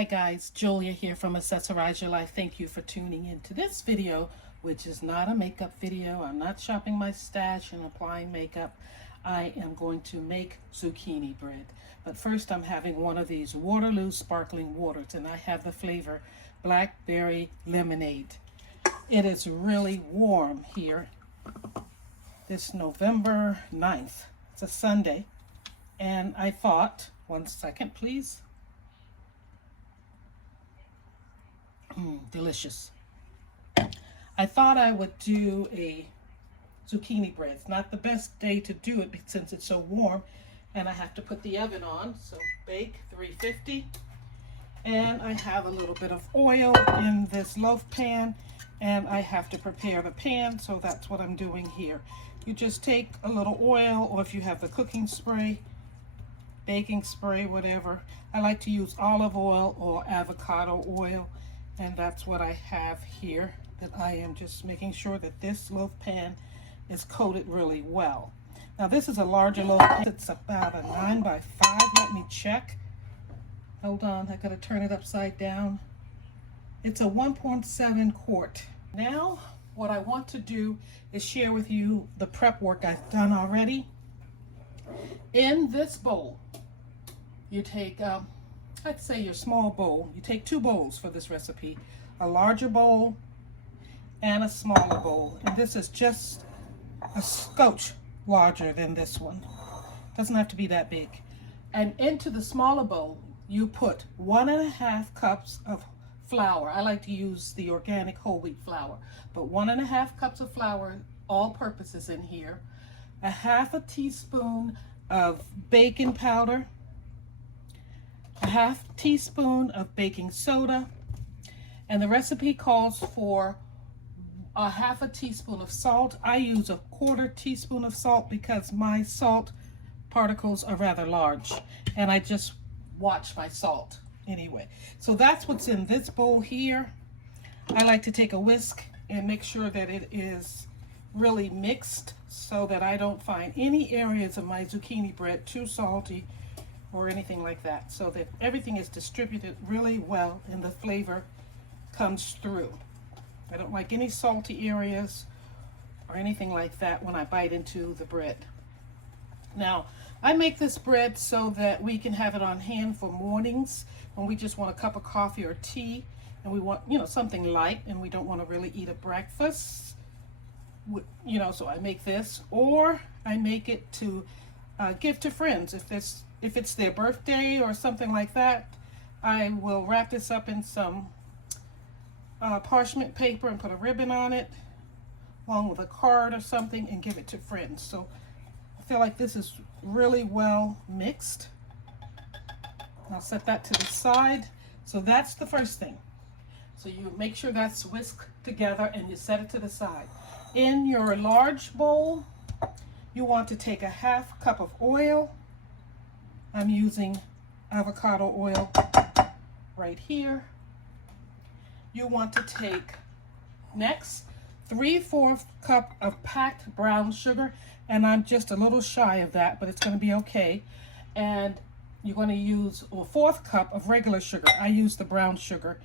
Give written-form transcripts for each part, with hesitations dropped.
Hi guys, Julia here from Accessorize Your Life. Thank you for tuning in to this video, which is not a makeup video. I'm not shopping my stash and applying makeup. I am going to make zucchini bread. But first I'm having one of these Waterloo sparkling waters, and I have the flavor blackberry lemonade. It is really warm here. This November 9th. It's a Sunday. And I thought, one second please. Delicious. I thought I would do a zucchini bread. It's not the best day to do it since it's so warm and I have to put the oven on. So bake 350. And I have a little bit of oil in this loaf pan and I have to prepare the pan, so that's what I'm doing here. You just take a little oil, or if you have the cooking spray, baking spray, whatever. I like to use olive oil or avocado oil. And that's what I have here, that I am just making sure that this loaf pan is coated really well. Now this is a larger loaf pan. It's about a 9 by 5. Let me check. Hold on, I gotta turn it upside down. It's a 1.7 quart. Now what I want to do is share with you the prep work I've done already. In this bowl, you take I'd say your small bowl. You take 2 bowls for this recipe, a larger bowl and a smaller bowl. And this is just a scotch larger than this one. Doesn't have to be that big. And into the smaller bowl, you put 1.5 cups of flour. I like to use the organic whole wheat flour, but 1.5 cups of flour, all purposes in here, a 1/2 teaspoon of baking powder, a 1/2 teaspoon of baking soda, and the recipe calls for a 1/2 teaspoon of salt. I use a 1/4 teaspoon of salt because my salt particles are rather large and I just watch my salt anyway. So that's what's in this bowl here. I like to take a whisk and make sure that it is really mixed so that I don't find any areas of my zucchini bread too salty or anything like that, so that everything is distributed really well and the flavor comes through. I don't like any salty areas or anything like that when I bite into the bread. Now, I make this bread so that we can have it on hand for mornings when we just want a cup of coffee or tea and we want, something light and we don't want to really eat a breakfast. So I make this, or I make it to give to friends. If it's their birthday or something like that, I will wrap this up in some parchment paper and put a ribbon on it, along with a card or something, and give it to friends. So I feel like this is really well mixed. I'll set that to the side. So that's the first thing. So you make sure that's whisked together and you set it to the side. In your large bowl, you want to take a 1/2 cup of oil. I'm using avocado oil right here. You want to take next 3/4 cup of packed brown sugar, and I'm just a little shy of that, but it's going to be okay. And you're going to use a 1/4 cup of regular sugar. I use the brown sugar.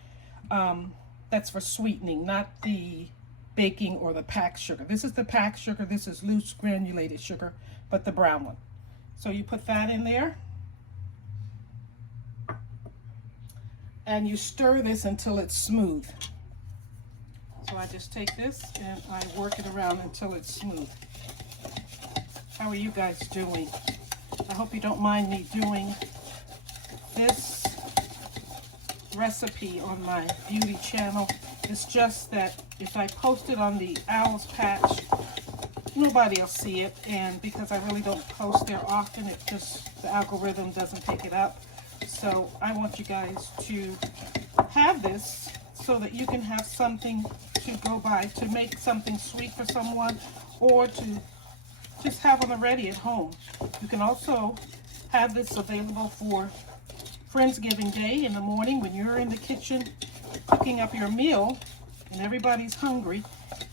That's for sweetening, not the baking or the packed sugar. This is the packed sugar. This is loose granulated sugar, but the brown one. So you put that in there. And you stir this until it's smooth. So I just take this and I work it around until it's smooth. How are you guys doing? I hope you don't mind me doing this recipe on my beauty channel. It's just that if I post it on the Owl's Patch, nobody will see it, and because I really don't post there often, the algorithm doesn't pick it up. So I want you guys to have this so that you can have something to go by, to make something sweet for someone, or to just have on the ready at home. You can also have this available for Friendsgiving Day in the morning when you're in the kitchen cooking up your meal and everybody's hungry.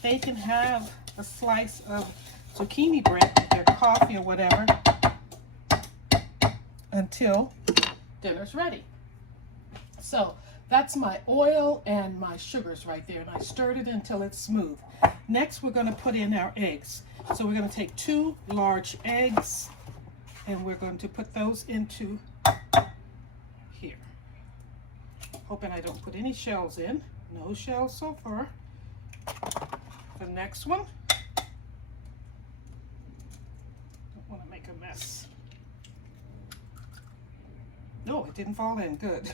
They can have a slice of zucchini bread with their coffee or whatever until dinner's ready. So that's my oil and my sugars right there, and I stirred it until it's smooth. Next, we're going to put in our eggs. So we're going to take 2 large eggs, and we're going to put those into here. Hoping I don't put any shells in. No shells so far. The next one. Don't want to make a mess. No, it didn't fall in. Good.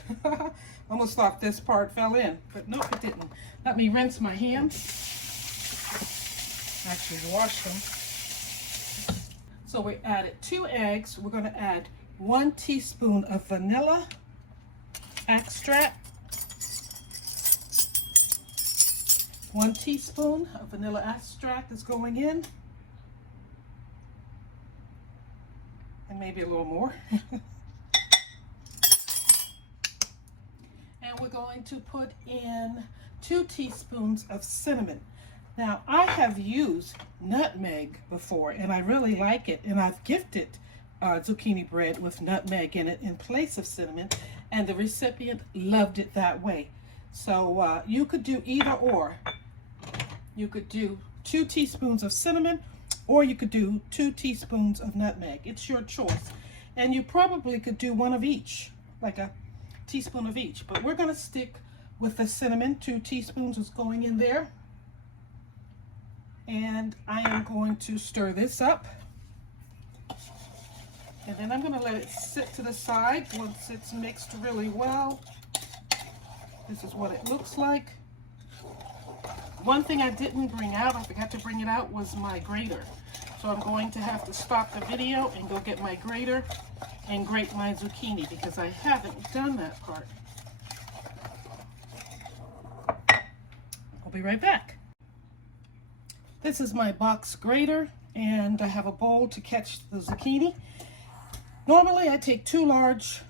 Almost thought this part fell in, but nope, it didn't. Let me rinse my hands. Actually wash them. So we added 2 eggs. We're going to add 1 teaspoon of vanilla extract. 1 teaspoon of vanilla extract is going in. And maybe a little more. And we're going to put in 2 teaspoons of cinnamon. Now, I have used nutmeg before, and I really like it. And I've gifted zucchini bread with nutmeg in it in place of cinnamon, and the recipient loved it that way. So you could do either or. You could do 2 teaspoons of cinnamon, or you could do 2 teaspoons of nutmeg. It's your choice. And you probably could do 1 of each, like a teaspoon of each. But we're going to stick with the cinnamon. 2 teaspoons is going in there. And I am going to stir this up. And then I'm going to let it sit to the side once it's mixed really well. This is what it looks like. One thing I didn't bring out, I forgot to bring it out, was my grater. So I'm going to have to stop the video and go get my grater and grate my zucchini because I haven't done that part. I'll be right back. This is my box grater, and I have a bowl to catch the zucchini. Normally I take 2 large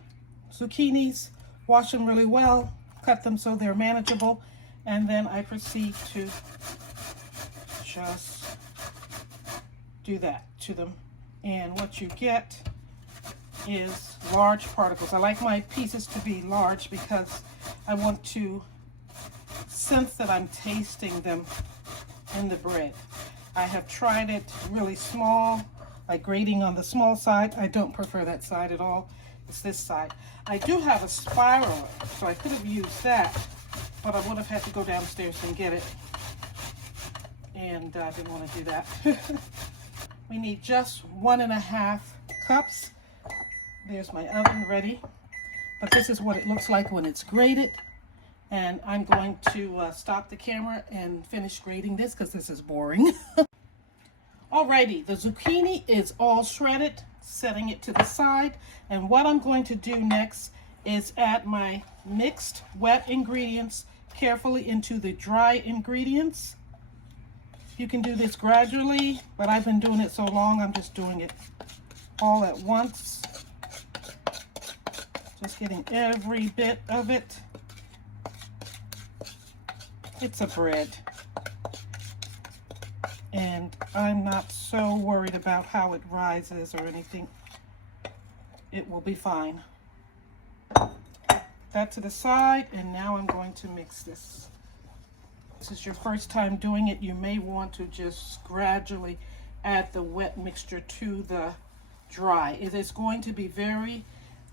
zucchinis, wash them really well, cut them so they're manageable, and then I proceed to just do that to them. And what you get is large particles. I like my pieces to be large because I want to sense that I'm tasting them in the bread. I have tried it really small, like grating on the small side. I don't prefer that side at all. It's this side. I do have a spiral, so I could have used that, but I would have had to go downstairs and get it, and I didn't want to do that. We need just 1.5 cups. There's my oven ready, but this is what it looks like when it's grated. And I'm going to stop the camera and finish grating this because this is boring. Alrighty, the zucchini is all shredded, setting it to the side. And what I'm going to do next is add my mixed wet ingredients carefully into the dry ingredients. You can do this gradually, but I've been doing it so long, I'm just doing it all at once. Just getting every bit of it. It's a bread, and I'm not so worried about how it rises or anything. It will be fine. That to the side, and now I'm going to mix this. This is your first time doing it. You may want to just gradually add the wet mixture to the dry. It is going to be very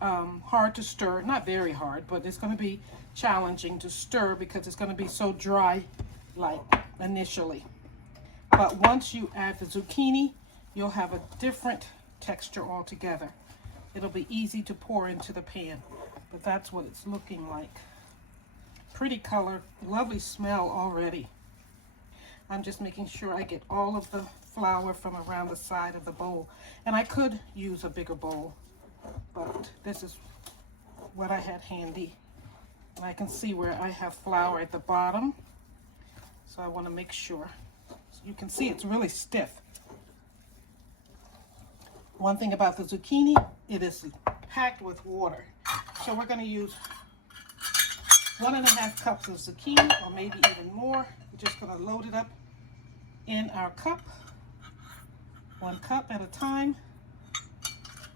hard to stir. Not very hard, but it's going to be challenging to stir because it's going to be so dry like initially. But once you add the zucchini, you'll have a different texture altogether. It'll be easy to pour into the pan, but that's what it's looking like. Pretty color, lovely smell already. I'm just making sure I get all of the flour from around the side of the bowl, and I could use a bigger bowl, but this is what I had handy. And I can see where I have flour at the bottom, so I want to make sure. So you can see it's really stiff. One thing about the zucchini, it is packed with water. So we're going to use 1.5 cups of zucchini, or maybe even more. We're just going to load it up in our cup, 1 cup at a time.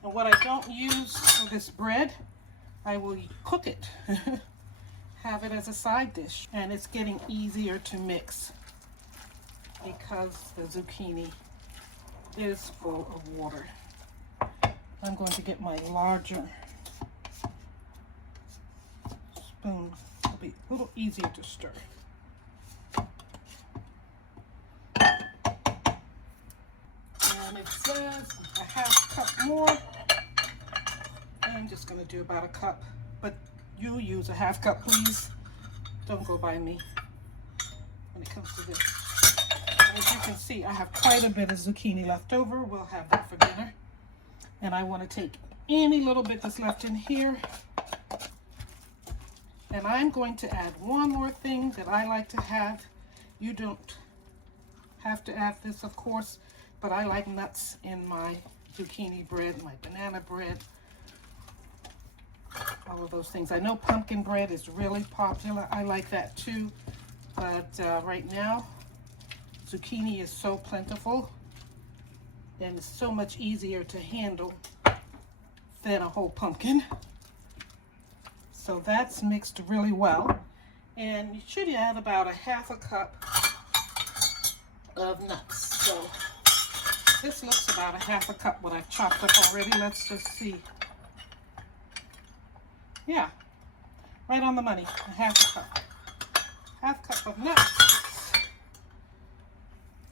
And what I don't use for this bread, I will cook it. have it as a side dish. And it's getting easier to mix because the zucchini is full of water. I'm going to get my larger spoon. It'll be a little easier to stir. And it says a half cup more. I'm just going to do about a cup, but you use a half cup, please. Don't go by me when it comes to this. And as you can see, I have quite a bit of zucchini left over. We'll have that for dinner. And I want to take any little bit that's left in here. And I'm going to add one more thing that I like to have. You don't have to add this, of course, but I like nuts in my zucchini bread, my banana bread, all of those things. I know pumpkin bread is really popular. I like that too. But right now, zucchini is so plentiful and it's so much easier to handle than a whole pumpkin. So that's mixed really well. And you should add about a half a cup of nuts. So this looks about a half a cup what I've chopped up already. Let's just see. Yeah, right on the money, a half a cup. Half cup of nuts.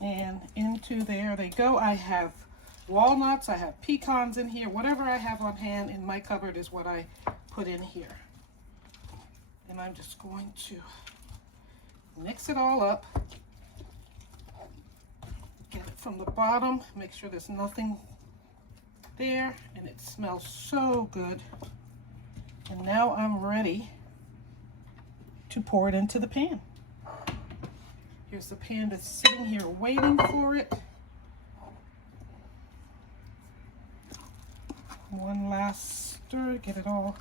And into there they go. I have walnuts, I have pecans in here. Whatever I have on hand in my cupboard is what I put in here. And I'm just going to mix it all up. Get it from the bottom, make sure there's nothing there, and it smells so good. And now I'm ready to pour it into the pan. Here's the pan that's sitting here waiting for it. One last stir, get it all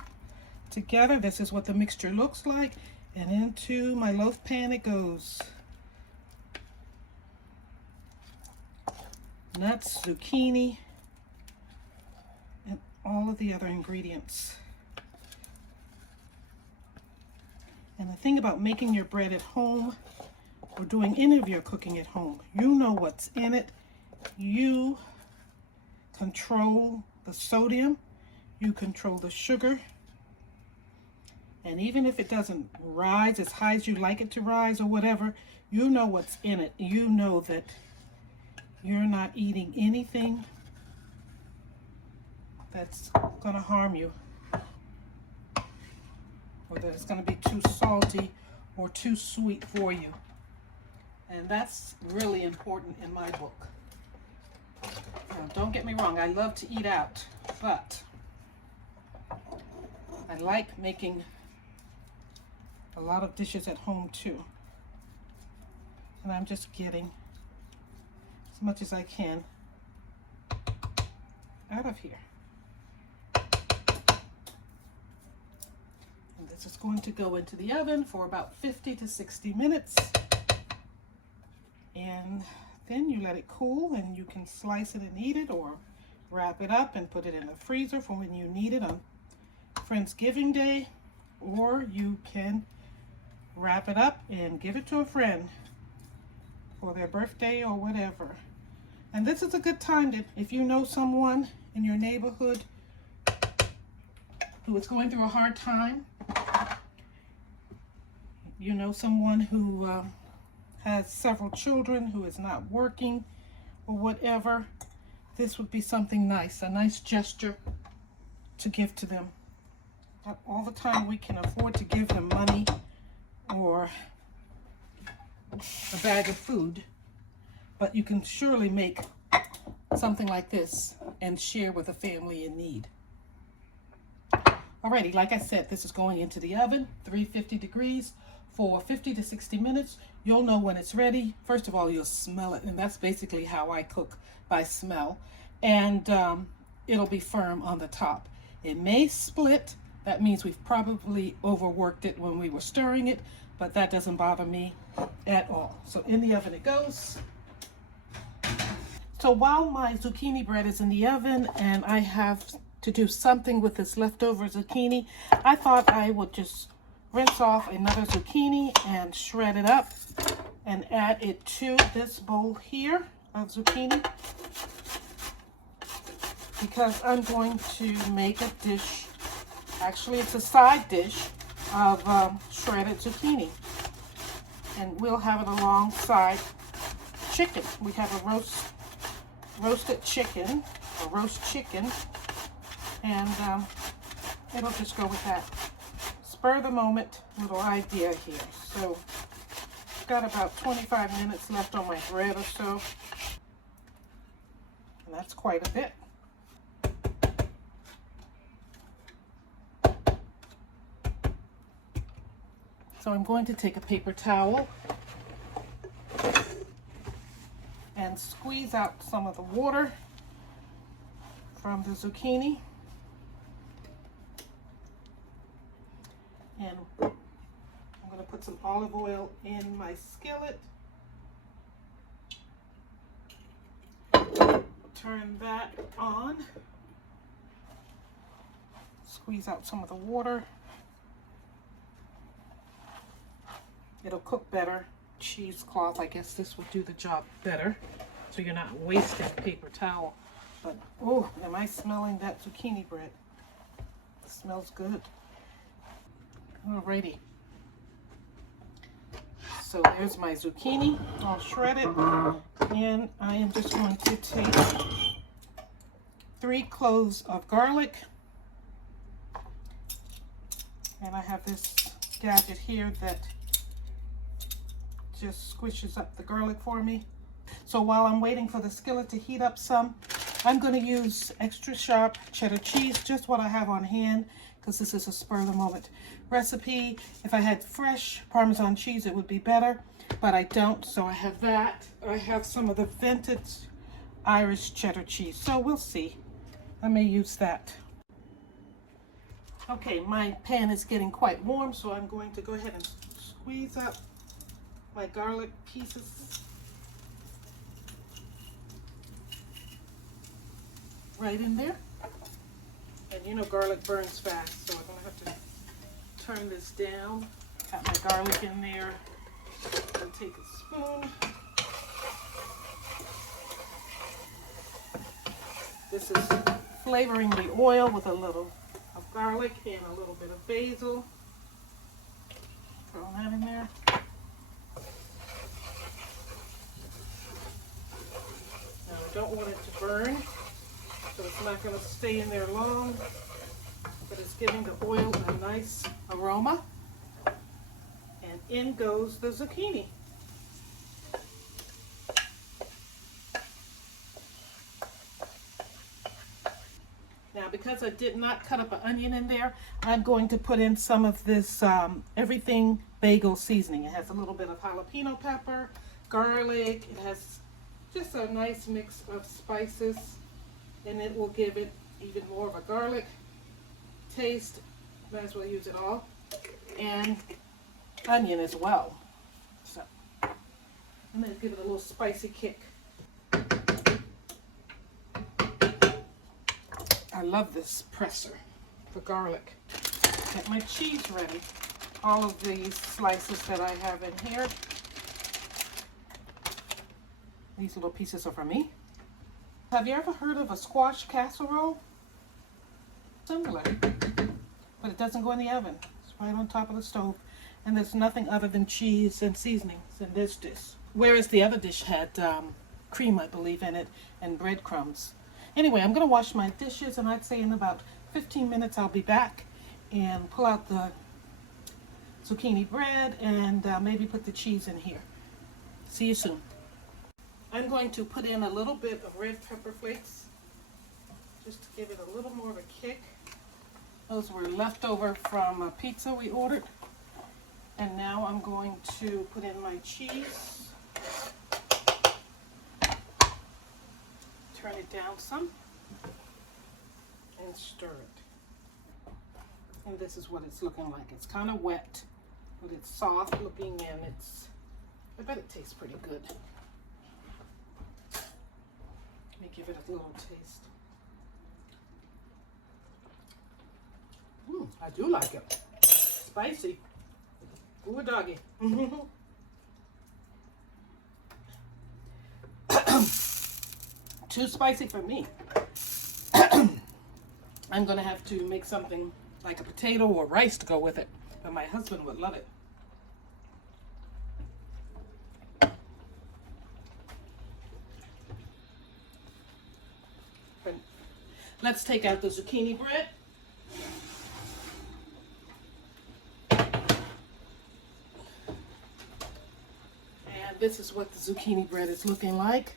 together. This is what the mixture looks like. And into my loaf pan it goes. Nuts, zucchini, and all of the other ingredients. And the thing about making your bread at home or doing any of your cooking at home, you know what's in it. You control the sodium, you control the sugar. And even if it doesn't rise as high as you like it to rise or whatever, you know what's in it. You know that you're not eating anything that's going to harm you, or that it's going to be too salty or too sweet for you. And that's really important in my book. Now, don't get me wrong, I love to eat out, but I like making a lot of dishes at home too. And I'm just getting as much as I can out of here. And this is going to go into the oven for about 50 to 60 minutes. And then you let it cool and you can slice it and eat it, or wrap it up and put it in the freezer for when you need it on Friendsgiving Day, or you can wrap it up and give it to a friend for their birthday or whatever. And this is a good time to, if you know someone in your neighborhood who is going through a hard time, you know someone who has several children, who is not working or whatever, this would be something nice, a nice gesture to give to them. Not all the time we can afford to give them money or a bag of food, but you can surely make something like this and share with a family in need. Alrighty, like I said, this is going into the oven, 350 degrees for 50 to 60 minutes. You'll know when it's ready. First of all, you'll smell it, and that's basically how I cook, by smell. And it'll be firm on the top. It may split. That means we've probably overworked it when we were stirring it, but that doesn't bother me at all. So in the oven it goes. So while my zucchini bread is in the oven and I have to do something with this leftover zucchini, I thought I would just rinse off another zucchini and shred it up and add it to this bowl here of zucchini, because I'm going to make a dish. Actually, it's a side dish of shredded zucchini, and we'll have it alongside chicken. We have a roasted chicken, a roast chicken, and it'll just go with that. Spur of the moment little idea here. So I've got about 25 minutes left on my bread or so, and that's quite a bit. So I'm going to take a paper towel and squeeze out some of the water from the zucchini. And I'm going to put some olive oil in my skillet. Turn that on. Squeeze out some of the water. It'll cook better. Cheesecloth, I guess this will do the job better, so you're not wasting paper towel. But oh, am I smelling that zucchini bread? It smells good. Alrighty. So there's my zucchini all shredded, and I am just going to take 3 cloves of garlic, and I have this gadget here that just squishes up the garlic for me. So while I'm waiting for the skillet to heat up some, I'm going to use extra sharp cheddar cheese, just what I have on hand, because this is a spur of the moment recipe. If I had fresh Parmesan cheese, it would be better, but I don't, so I have that. I have some of the vintage Irish cheddar cheese, so we'll see. I may use that. Okay, my pan is getting quite warm, so I'm going to go ahead and squeeze up my garlic pieces right in there. And you know garlic burns fast, so I'm going to have to turn this down. Got my garlic in there. I'll take a spoon. This is flavoring the oil with a little of garlic and a little bit of basil. Throw that in there. Now I don't want it to burn, so it's not going to stay in there long, but it's giving the oil a nice aroma. And in goes the zucchini. Now, because I did not cut up an onion in there, I'm going to put in some of this everything bagel seasoning. It has a little bit of jalapeno pepper, garlic. It has just a nice mix of spices, and it will give it even more of a garlic taste. Might as well use it all. And onion as well. So I'm going to give it a little spicy kick. I love this presser for garlic. Get my cheese ready. All of these slices that I have in here. These little pieces are for me. Have you ever heard of a squash casserole? Similar, but it doesn't go in the oven. It's right on top of the stove. And there's nothing other than cheese and seasonings in this dish. Whereas the other dish had cream, I believe, in it, and breadcrumbs. Anyway, I'm going to wash my dishes, and I'd say in about 15 minutes I'll be back and pull out the zucchini bread and maybe put the cheese in here. See you soon. I'm going to put in a little bit of red pepper flakes just to give it a little more of a kick. Those were left over from a pizza we ordered. And now I'm going to put in my cheese. Turn it down some and stir it. And this is what it's looking like. It's kind of wet, but it's soft looking, and I bet it tastes pretty good. Let me give it a little taste. I do like it. Spicy. Ooh, doggy. Too spicy for me. I'm gonna have to make something like a potato or rice to go with it, but my husband would love it. Let's take out the zucchini bread. And this is what the zucchini bread is looking like.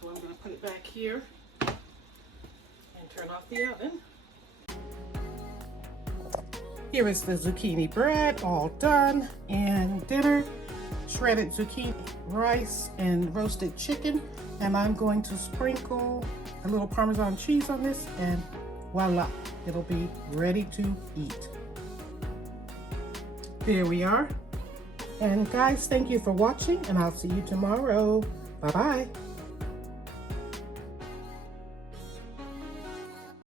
So I'm going to put it back here and turn off the oven. Here is the zucchini bread all done, and dinner, shredded zucchini, rice, and roasted chicken. And I'm going to sprinkle a little Parmesan cheese on this, and voila, it'll be ready to eat. There we are. And guys, thank you for watching, and I'll see you tomorrow. Bye-bye.